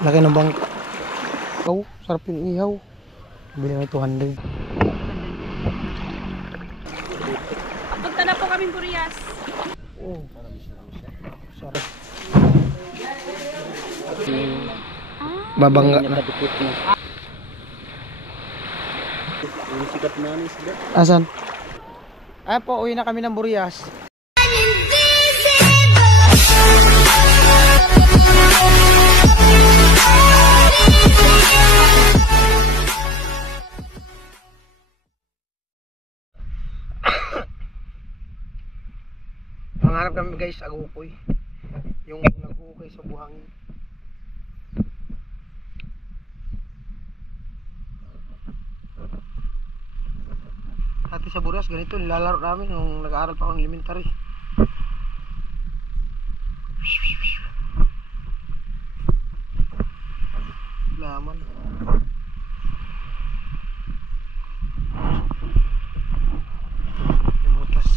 Laki ng bangka. Oh, sarap yung ihaw. Bili na 200. Punta na po kaming Burias. Oh, sarap. Babangga na. Asan? Ay po, uwi na kami ng Burias. Mangarap kami guys, agukoy. Yung nag-uukay sa buhangin. Dati sa Burias, ganito nilalaro namin nung nag-aaral pa akong elementary. Laman. Yung butas.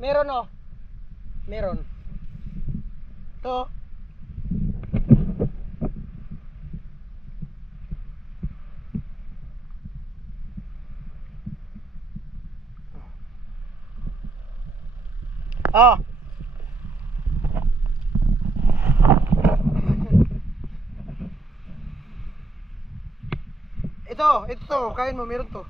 Meron oh. Meron. To. Oh. Ito to, kain mo, meron to.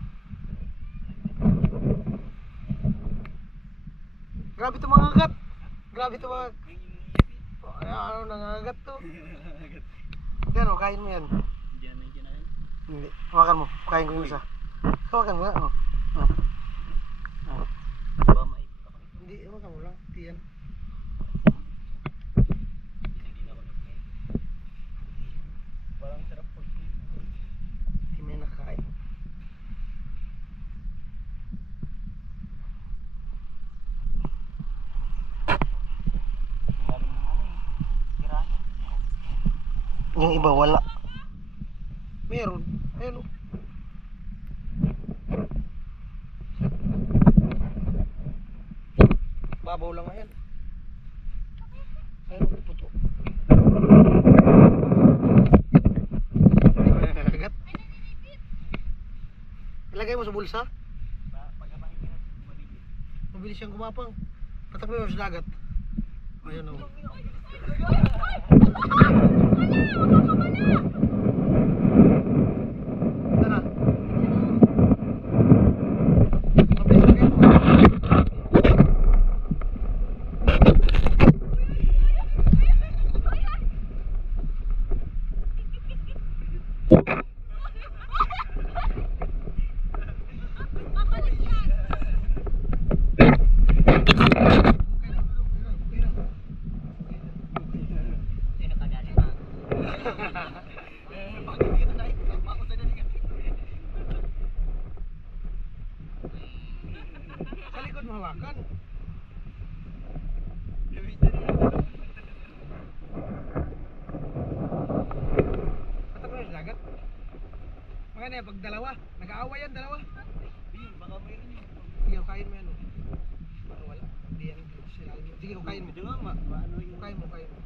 Grabe ito mga agat. Grabe ito mga... Oh, ano nangagat to. Yan o, kain mo yan. Hindi, hawakan mo. Kain ko yung isa. Hawakan mo nga. Oh. Oh. Hindi, hawakan mo lang. Hindi yan. Parang sarap po. Hindi may nakain. Yung iba wala. Meron. Ayun o. Babaw lang ngayon. Ayun o, puto. Agat. Ilagay mo sa bulsa. Mabilis siyang gumapang. Patakbo mo sa dagat. Ayun o. Sa likod mo hawakan. Patak mo sa dagat. Makanya pag dalawa, nag-aaway yan dalawa. Baka mayroon yun. Sige, kain mo yan o. Baka wala. Hindi yan. Sige, kain mo. Kain mo, kain mo.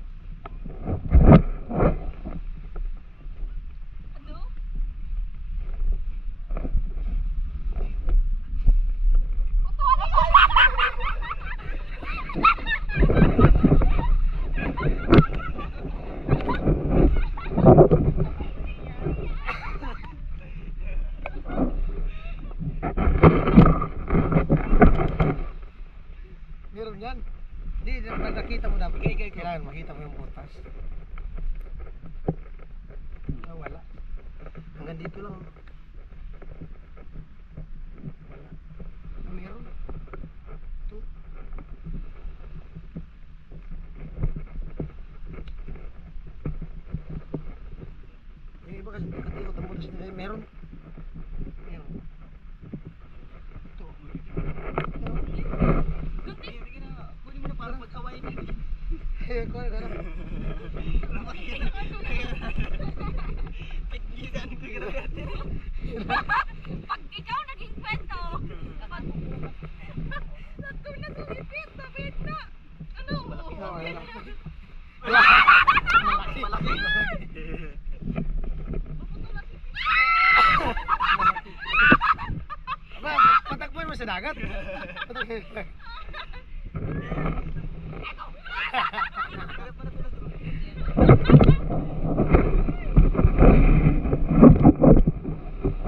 Meron yan. Hindi, pag nakita mo dapat. Kailangan makita mo yung butas. Ah, wala. Hanggang dito lang. Wala. Meron. Ito. Yung iba kasi katikot ang butas nila. Meron. Meron. Ito. Kunin mo na parang pag-awayin din. Eh, kuha na. Pagkisan ko grabe. Pag ikaw naging kwento. Natun na sumipit, sabit na. Ano? Malaki. Aba, patakbuhan mo sa dagat. Patakbuhan.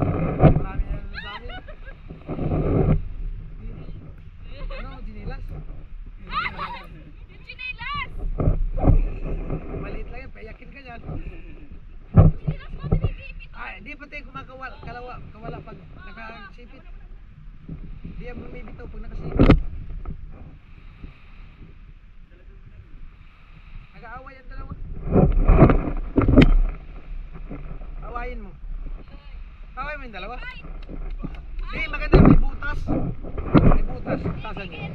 Marami na sa amin. Ano, dinilas? Yung chinilas! Maliit lang yan, payakin ka dyan. Chinilas mo, binibipit. Ay, di pati kawala pag nakasipit. Di yan bumibitaw pag nakasipit. Nag-aaway ang dalawa. Awayin mo. Awayin mo yung dalawa. Di, maganda, may butas. May butas, tasan niya.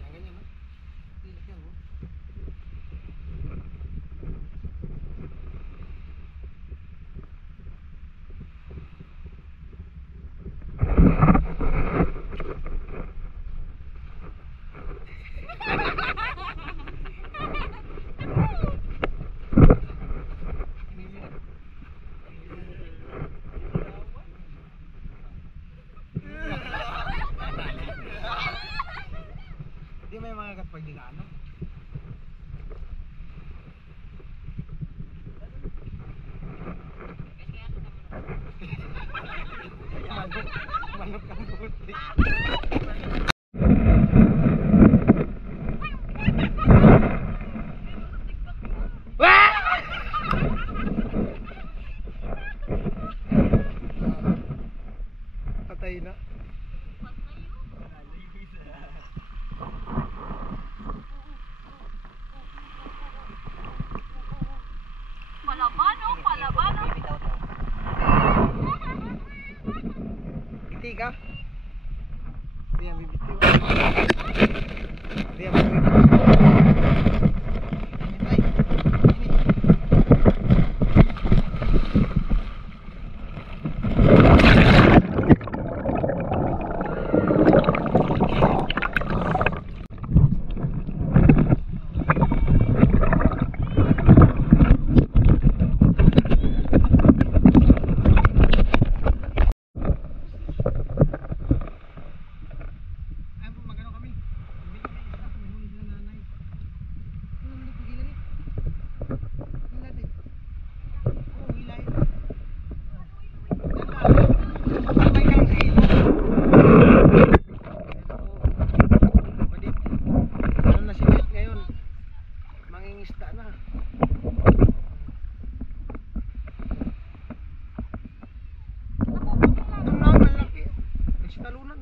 Yan, ganyan, no? Yan, no? Di may mga kapag di ka ano? Manok ang puti. Wah! Patay na. Palabano. Biti ka? Di yan bibitiw. Di yan bibitiw. Ay. Ayun po, magano kami. Huli sila nanay. Ano naman yung pagilan eh? Hilat eh. Oo, hilay. Patay ka lang sa ilo. Pwede. Ano na si Wes ngayon? Mangingisda na. Doon na, malaki. May sitalunan.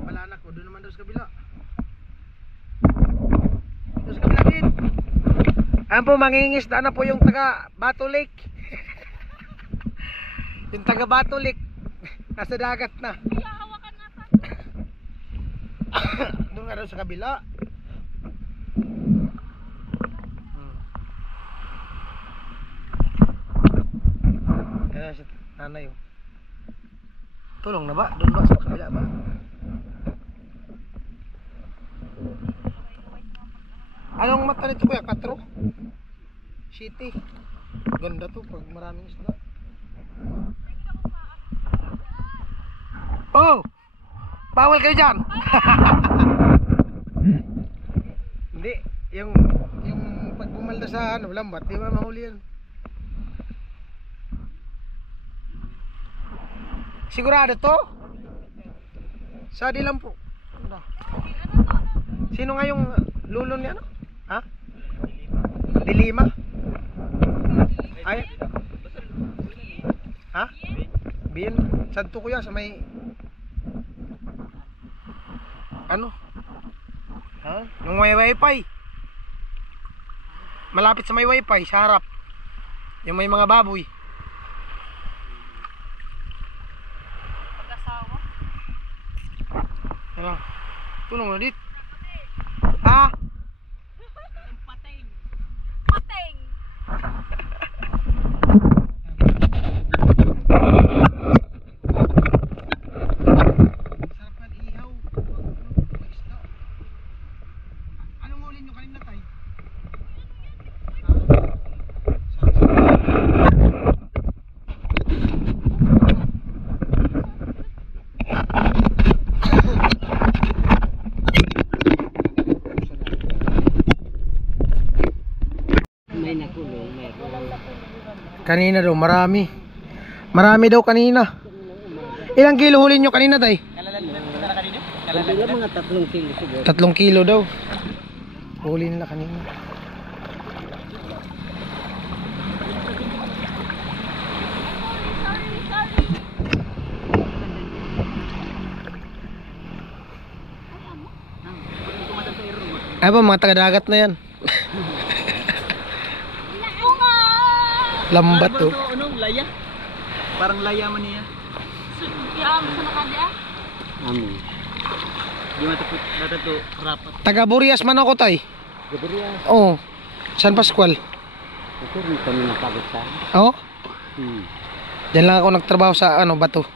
Wala na ko, doon naman daw sa kabila. Doon sa kabila din. Ayan po, mangingisda na po yung taga Bato Lake. Yung taga Bato Lake. Nasa dagat na. Kaya hawakan nga Doon nga daw sa kabila. Kaya si nanay oh. Tulong na ba? Doon ba sa kabila ba? Anong mata nito kuya? 4? City. Ganda to pag maraming isda. Oh! Bawal kayo dyan! Hindi. Yung pag pumalda sa ano, lambat, di ba mahuli yan? Sigurado to? Sa di lang po. Ano? Sino nga yung lulo ni ano? Ha? Dilima? Ay? Ha? Bien? Santo kuya sa may ano? Ha? Yung may wifi. Malapit sa may wifi, sa harap. Yung may mga baboy. Pag-asawa. Ano? Tulong mo dit. Ha? Pateng. Pateng. Sarap na ihaw. Isda. Anong ulin nyo kanina tay? May nakulong, meron. Kanina daw, marami. Marami daw kanina. Ilang kilo hulin nyo kanina tay? Kunti lang, mga 3 kilo siguro. 3 kilo daw. Huli nila kanina. Ay ba, mga taga-dagat na yan. Lambat to. Anong laya? Parang laya man niya. Kaya mo sa nakadya? Amin. Di matapos to rapat. Taga Burias man ako tay. Gabriya. Oo. San Pascual. Ito rin kami napagod sa. Oo. Hmm. Diyan lang ako nagtrabaho sa ano, bato.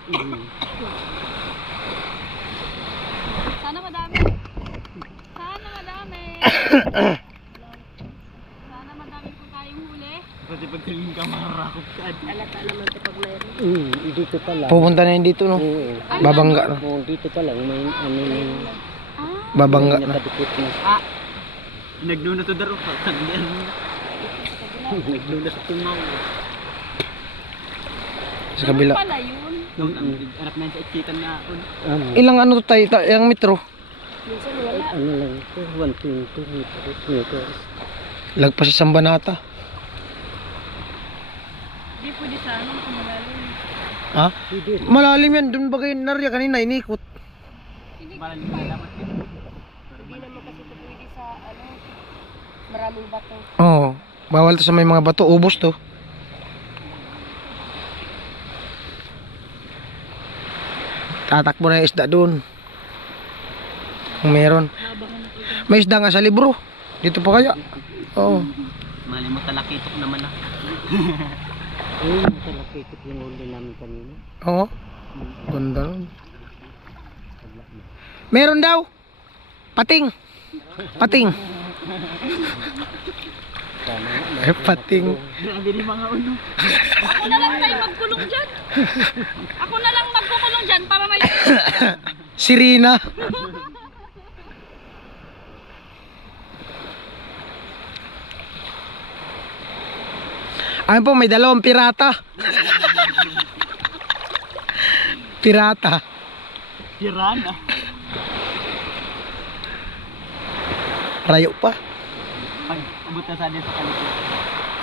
Sana madami. Sana madami. Sana madami po tayong huli. Pati pagkaling ka makarakop ka. Alata naman ito pag mayroon. Dito pa lang. Pupunta na yun dito no. Oo. Babangga no. Oo, dito pa lang. May ano yung Babangga na. nakadikit na. Nagduna to daro. Nagduna sa tungaw. Sa kabila. Pala yun. Nung harap na sa ikitan na ako. Ilang ano to tay? Ilang metro? Minsan wala. Ano lang ito? 120 meters. Lagpas sa Sambanata. Di pwede sa anong kumalalim. Ha? Malalim yan. Doon ba kayo narya kanina? Inikot. Hindi Malalim na dapat yun. naman kasi ito pwede sa ano. Maraming bato. Oo. Bawal to sa may mga bato. Ubos to. Tatakbo na yung isda doon. Kung meron. May isda nga sa libro. Dito pa kaya. Oo. Malimot talakitok naman na. Oo, talakitok yung huli namin kanina. Oo. Ganda nun. Meron daw. Pating. Pating. Pating. Grabe ni mga uno. Ako na lang tayo magkulong dyan. Ako na lang magkukulong dyan para may... Sirina. Ayun po, may 2 pirata. Pirata. Pirana. Rayo pa. Pag ubot na sa sa kalikot.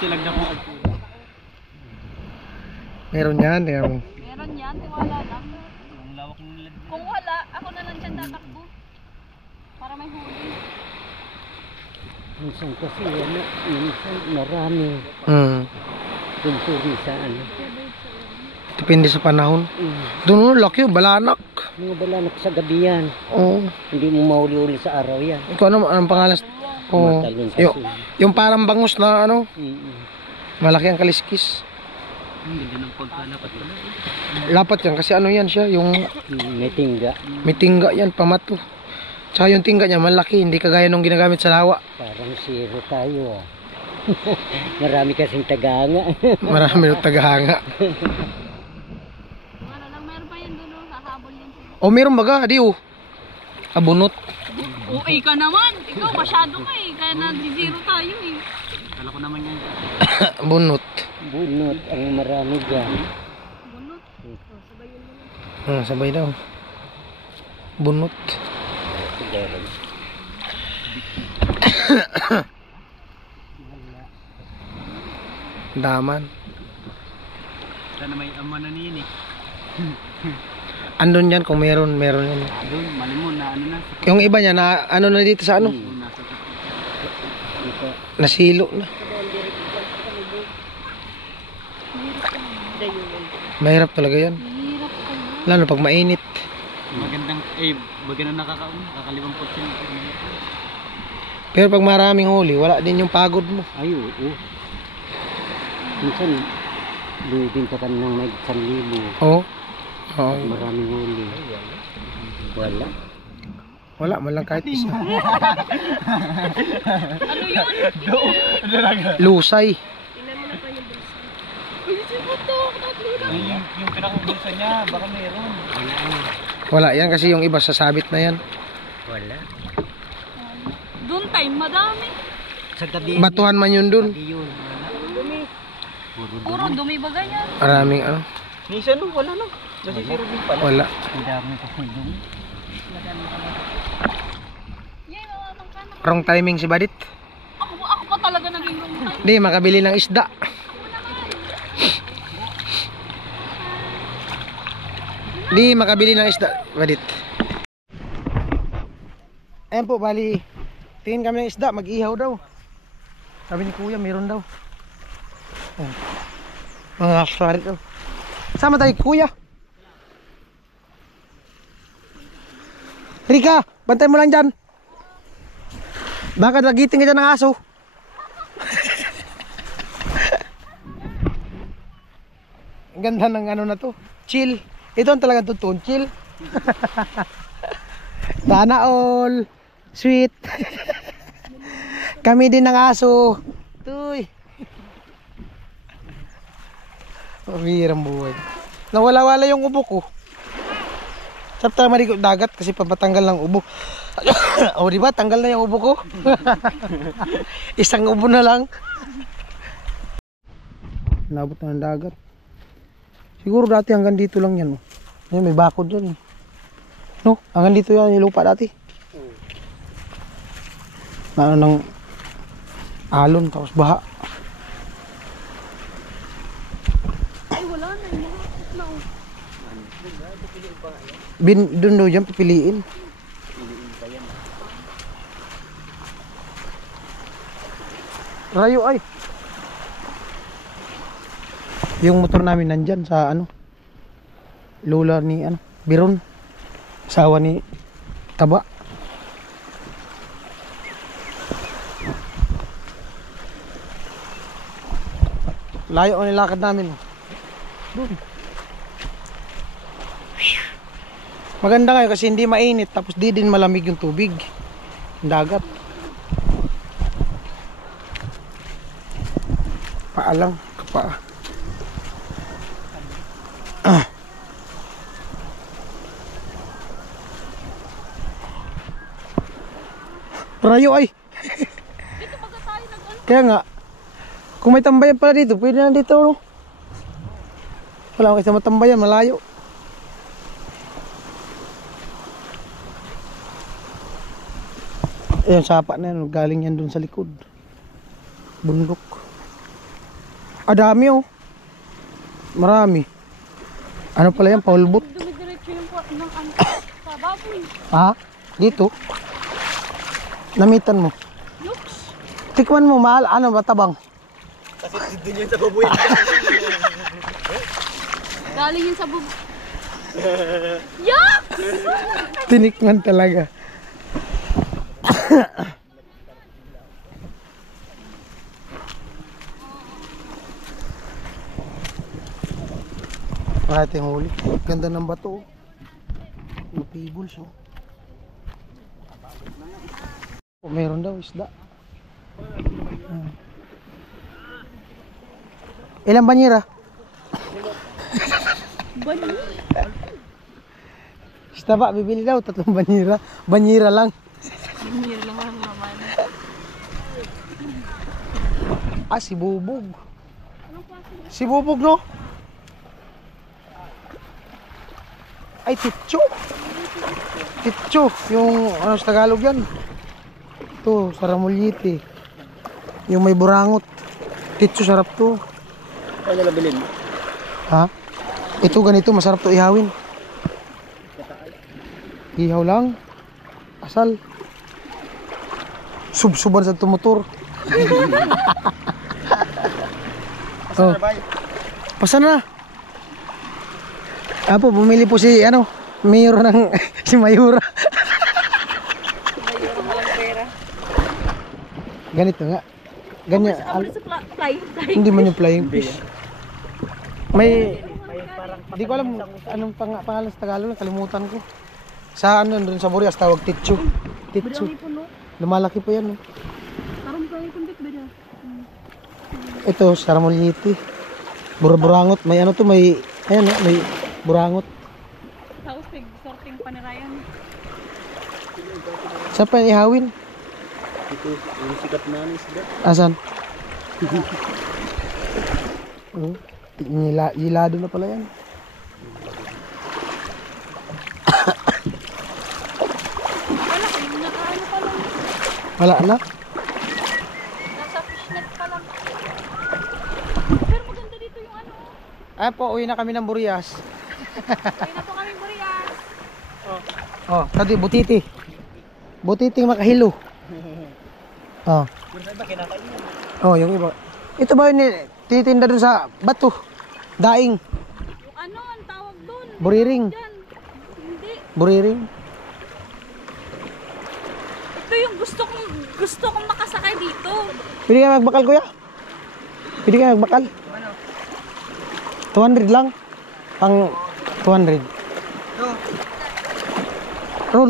Silag na po agpo. Meron yan. Meron. Meron yan, tiwala lang. Ang lawak ng lag. Kung wala, ako na lang dyan tatakbo. Para may huli. Minsan kasi ano, minsan marami. Tunturi sa ano. Depende sa panahon. Doon laki yung balanak. Mga balanak sa gabi yan. Oo. Hindi mo mahuli-uli sa araw yan. Ikaw ano, anong pangalan? Oo. Matalon kasi. Yung parang bangus na ano, Mm-mm. malaki ang kaliskis. Ang ganda ng pagkalapat pala. Lapat yan kasi ano yan siya, yung May tingga. may tingga yan, pamato. Tsaka yung tingga niya malaki, hindi kagaya nung ginagamit sa lawa. Parang zero tayo ah. Marami kasing tagahanga. Marami ng tagahanga. Ano lang, meron pa yan doon, hahabol yan sila. O meron baga, di oh. Abunot. Uy ka naman! Ikaw, masyado ka eh. Kaya nag-zero tayo eh. Kala ko naman yan. Bunot. Bunot ang marami dyan. Bunot. Sabay yun naman. Sabay daw. Bunot. Daman. Sana may ama na niyan eh. Andun yan kung meron yan. Doon, mali mo na ano na. Yung iba niya na ano na dito sa ano? Nasa dito. Nasilo na. Mahirap talaga yan. Hirap ka na. Lalo pag mainit. Magandang nakakalimang portion. Pero pag maraming huli, wala din yung pagod mo. Ay, oo. Minsan, bibinta ka ng may 1,000. Oo. Oo. Maraming huli. Wala. Wala, malang kahit isa. Ano yun? Lusay. Tingnan mo na pa yung bulsa. Ay, sino to? Tatlo na. Yung pinakabulsa niya, baka meron. Wala yan kasi yung iba sasabit na yan. Wala. Doon time, madami. Sa tabi. Batuhan man yun dun. Yun. Dumi. Puro Puro dumi ba ganyan? Maraming ano. Minsan no, wala no. Nasisiro din pala. Wala. Ang dami ko dumi. Yan, mamang ka na. Wrong timing si Badit. Ako pa talaga naging wrong time. Hindi, makabili ng isda. Hindi, makabili ng isda, Badit. Ayan po, bali. Tingin kami ng isda, mag-ihaw daw. Sabi ni Kuya, meron daw. Ayan. Mga farit daw. Sama tayo, Kuya. Rika, bantay mo lang dyan. Baka nagiting ka dyan ng aso. Ang ganda ng ano na to. Chill. Ito ang talagang tutuon. Chill. Sana all. Sweet. Kami din ng aso. Tuy. Pabirang buhay. Nawala-wala yung ubo ko. Sapta marikot dagat kasi papatanggal ng ubo. O diba, tanggal na yung ubo ko. Isang ubo na lang. Nabot na ng dagat. Siguro dati hanggang dito lang yan. Yan, may bakod yan. No, hanggang dito yan yung lupa dati. Ano ng alon tapos baha. Ay, wala na. Yung mga na. Dun daw dyan pipiliin. Rayo ay. Yung motor namin nandyan sa ano, lola ni ano, Biron, asawa ni Taba. Layo ang nilakad namin. Doon. Maganda ngayon kasi hindi mainit tapos di din malamig yung tubig. Yung dagat. Paalang, kapaa. Rayo ay. Dito baga tayo nag-ano. Kaya nga, kung may tambayan pala dito, pwede na dito, no? Wala kasi matambayan, malayo. Ayun, sapa na yan, galing yan dun sa likod. Bundok. Ah, dami oh. Marami. Ano pala yan, paulbot? Dumidiretso yung ng ano. Sa baboy. Ha? Dito? Namitan mo. Looks. Tikman mo, mahal, ano ba, tabang? Kasi doon yun sa babuyan. Galing yun sa bub... Yuck! Tinikman talaga. Ating huli. Ganda ng bato. Mapibuls oh. Oh, meron daw isda. Ilang banyera? Bani. Basta ba, bibili daw 3 banyera. Banyera lang. Banyera lang naman. Ah, si Bubog. Anong klase? Si Bubog, no? Ay, Titcho. Titcho. Yung ano sa Tagalog yan. Ito, Saramulyite. Yung may burangot. Titcho, sarap to. Ano nila bilhin? Ha? Ito ganito, masarap to ihawin. Ihaw lang. Asal. Sub-suban sa tumotor. Oh. Pasan na. Apo, bumili po si ano, mayor ng si Mayura. Mayroon walang pera. Ganito nga. Ganyan. Ako sa flying. Hindi man yung flying fish. May di ko alam anong pangalan sa Tagalog, kalimutan ko. Sa ano doon sa Burias tawag titcho. Titcho. Lumalaki po 'yan. No? Tarong kayo kumbit ba dyan? Ito, Saramulyite. Buraburangot, may ano to, may ayan, no? May burangot. Tapos sorting panirayan. Saan pa ihawin? Ito, yung sikat na ano isda. Asan? Oh, yilado na pala yan. Wala kayo, nakaano pa lang. Wala na? Nasa fishnet pa lang. Pero maganda dito yung ano. Ay po, uwi na kami ng Burias. Kaya na po kami Burias. Oh, tadi butiti. Butiting makahilo. Oh. Yung iba kinakain yan. Oh, yung iba. Ito ba yung tinitinda dun sa bato? Daing. Yung ano, ang tawag doon. Buriring. Dyan. Hindi. Buriring. Ito yung gusto kong makasakay dito. Pwede ka magbakal, kuya? Pwede ka magbakal? 200 lang. Pang 200. Ron,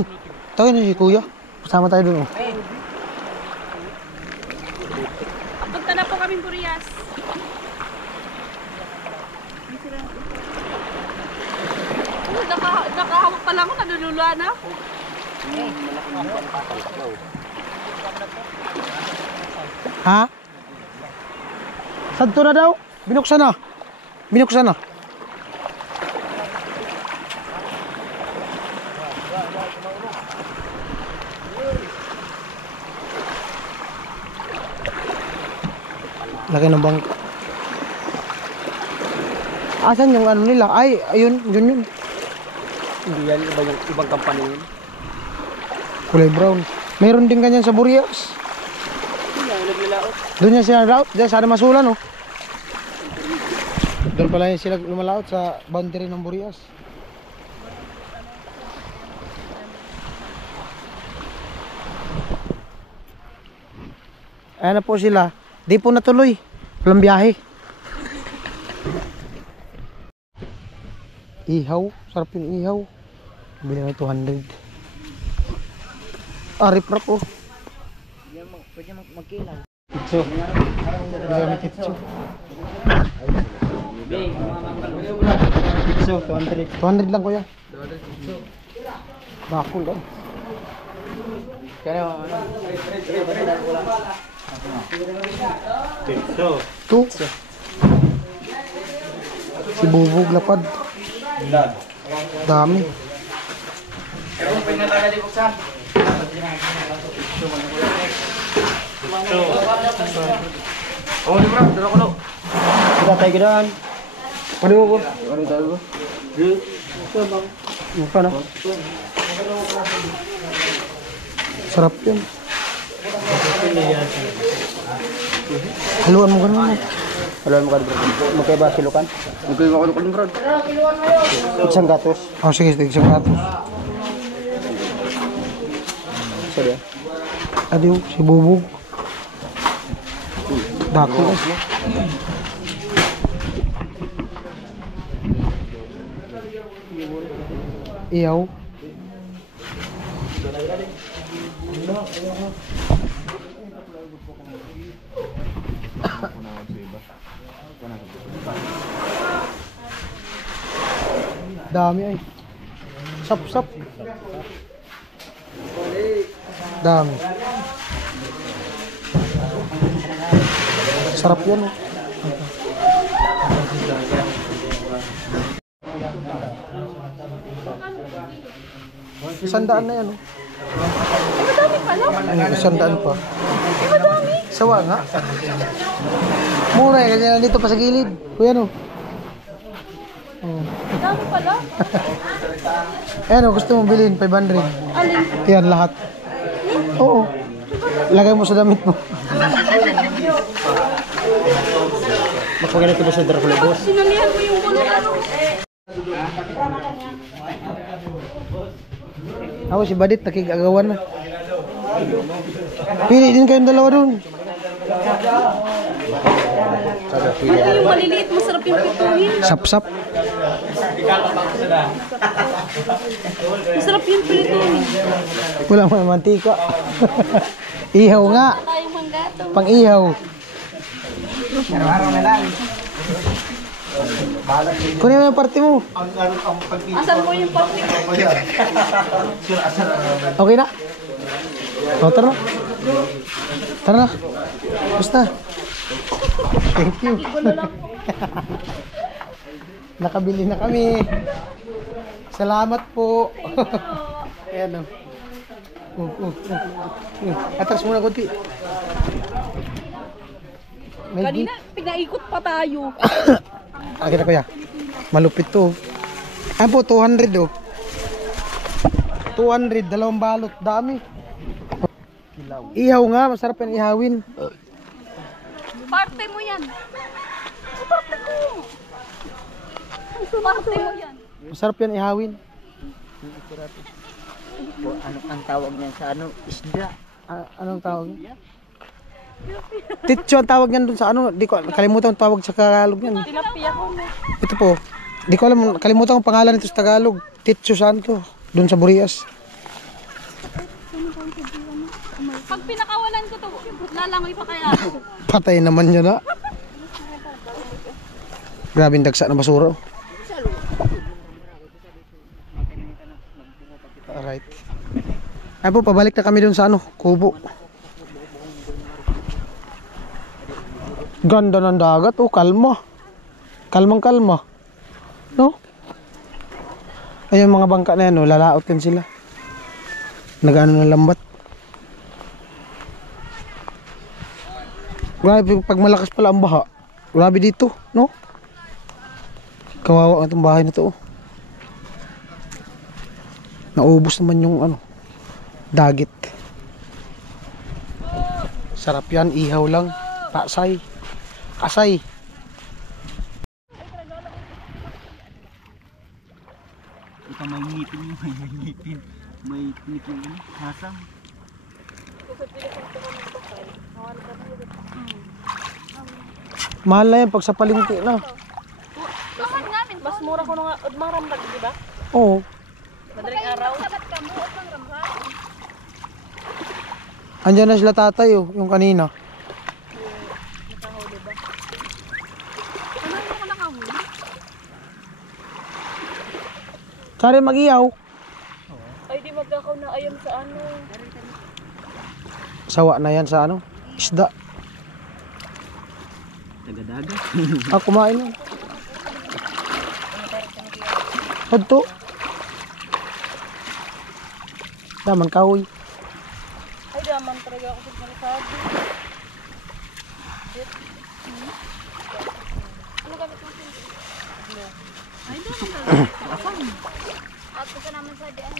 tawin na si kuya. Kasama tayo dun. Oh. Punta na po kami Burias. Nakahawak pa lang ako, nadulula na ako. Ha? Santo na daw? Binuksan na. Binuksan na. Laki ng bangko. Asan yung ano nila? Ay, ayun, yun. Hindi yan, iba yung ibang company yun. Kulay brown. Mayroon din ganyan sa Burias. Yun yan, naglalaot. Doon yan sila route, dyan sa Masulan, no? Doon pala yung sila lumalaot sa boundary ng Burias. Ayan na po sila. Di po natuloy. Walang biyahe. Ihaw. Sarap yung ihaw. Bili na 200. Rip-rap po. Pwede magkilaw. Titso. Bili kami titso. Titso, 200. 200 lang kuya. Bakul lang. Kaya Titso. Two. Si Bubog lapad. Dami. Oh, di bro, dala ko lo. Kita tayo gidaan. Ano ko? Ano tayo bro? Yung pa na. Sarap yun. Haluan mo ganun mo. Haluan mo ka bro. Magkaiba silukan? Magkaiba ko lukan bro. Isang gatos. Oh sige, isang gatos. Sorry. Adiyo, si Bubog. Dako. Iyaw. Dami ay. Sap-sap. Dami. Sarap yan oh. Sandaan na yan oh. Madami pala. Ay, sandaan pa. Madami. Sawa nga. Mura eh, kasi nandito pa sa gilid. Kuya no. Oh. Madami pala. Ayan oh, gusto mong bilhin 500. Alin? Yan lahat. Oo. Lagay mo sa damit mo. Makaganito ba sa Dracula boss? Sinalihan mo yung bulungan. Ako si Badit, nakikagawan na. Pili din kayong dalawa dun. Ano yung maliliit, masarap yung pituhin. Sap-sap. Masarap yung pituhin. Wala mo mantika. Ihaw nga. Tayong manggato. Pang ihaw. Kunin mo yung party mo. Asan mo yung pati? Okay na? O, tara na. Tara na. Basta. Thank you. Nakabili na kami. Salamat po. Ayan o. Atras muna kunti. May Kanina, pinaikot pa tayo. Akin na kuya. Malupit to. Ayan po, 200 oh. 200, dalawang balot. Dami. Ihaw nga, masarap yan ihawin. Parte mo yan. Parte ko. Parte mo yan. Masarap yan ihawin. Ano ang tawag niyan sa ano? Isda. Anong tawag? Titso ang tawag niyan dun sa ano. Di ko kalimutan ang tawag sa Tagalog niyan. Tilapia ko mo. Ito po. Di ko alam, kalimutan ang pangalan nito sa Tagalog. Titso Santo. Dun sa Burias. Pag pinakawalan ko to, lalangoy pa kaya ako. Patay naman niya na. Grabe yung dagsa na basura. Alright. Ay po, pabalik na kami dun sa ano, kubo. Ganda ng dagat, oh, kalma. Kalmang kalma. No? Ayun mga bangka na yan, oh, lalaot din sila. Nag-ano ng lambat. Grabe, pag malakas pala ang baha. Grabe dito, no? Kawawa ang itong bahay na to, oh. Naubos naman yung ano, dagit. Sarap yan, ihaw lang. Pasay. Asay. Ito may ngipin yung may ngipin. May tinik yung ano, hasang. Mahal na yan pag sa palengke na. Laman namin. Mas mura ko nga, udmang ramdag, di ba? Oo. Madaling araw. Sabat ka mo, udmang ramdag. Andyan na sila tatay, oh, yung kanina. Nakahuli ba? Ano yung ako nakahuli? Sari mag-iyaw. Ay, di magkakaw na ayam sa ano. Sawa na yan sa ano, isda. Tagadaga. Kumain yan. Hadto. Daman kahoy. Ay, daman talaga ako sa marisabi. Ano gamit mo sa no. Ay, daman talaga. At ka naman sa diyan.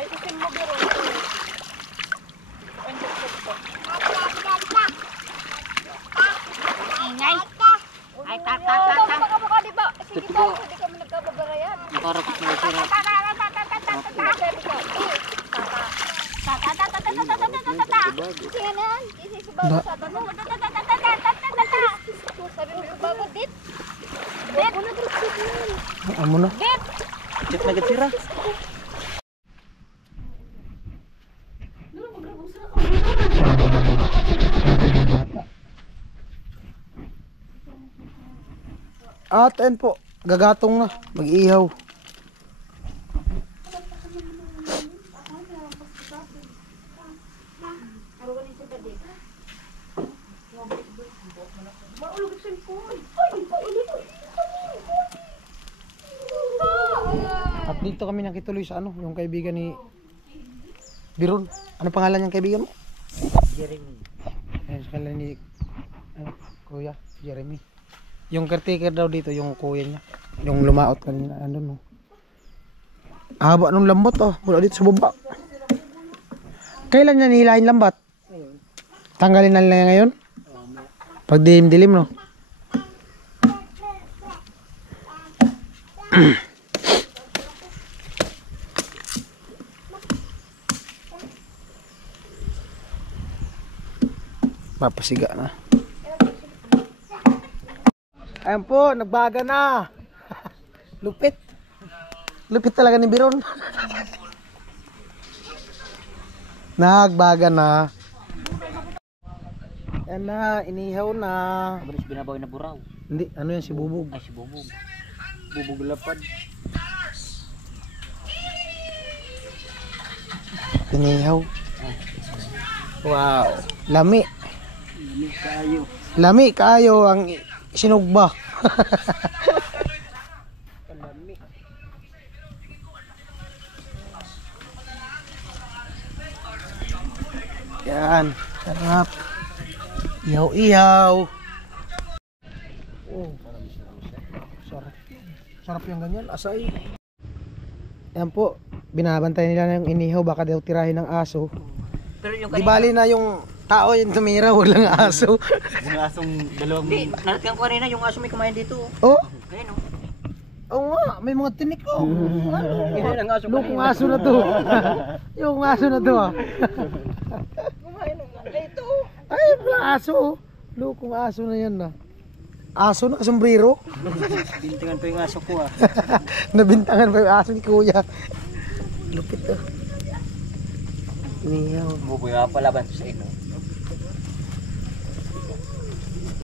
Ay, isin mo biro. Ingay. Ay, tata. Baka di ba? Sige po. Hindi kami nagkababarayan. Nakarakot na sila. Sabi mo bago dit. Dit. Amo na. Dit. Chat na gatira. At ayun po, gagatong na, mag-ihaw. At dito kami nakituloy sa ano, yung kaibigan ni Biron. Ano pangalan niyang kaibigan mo? Jeremy. Ayun, sa kanila ni Kuya Jeremy. Yung caretaker daw dito, yung kuya niya. Yung lumaot kanina, ano no. Haba nung lambot oh, mula dito sa baba. Kailan niya nihilahin lambat? Tanggalin na nila ngayon? Pag dilim-dilim no. Papasiga na. Ayan po, nagbaga na. Lupit. Lupit talaga ni Biron. Nagbaga na. Ayan na, inihaw na. Abris binabaw na buraw. Hindi, ano yan si Bubog. Ay si Bubog. Bubog lapad. Inihaw. Wow. Lami. Lami kayo. Lami kayo ang sinugba. Kalami. Yan. Sarap. Ihaw-ihaw. Oh. Sarap. Sarap yung ganyan. Asay. Yan po. Binabantay nila ng inihaw. Baka daw tirahin ng aso. Pero yung Di bali na yung tao yung tumira. Walang aso. yung asong dalawang... Hindi, nalatihan ko kanina yung aso may kumain dito. Oh. Ayun o. Oo nga. May mga tinik ko. Kinain ang aso Lukong aso na to. Yung aso na to ah. Ay, wala aso. Lukong aso na yan na. Aso na kasombrero. Bintingan pa yung aso ko ah. Nabintangan pa yung aso ni Kuya. Lupit to. Niyaw. Buboy nga palaban sa ino.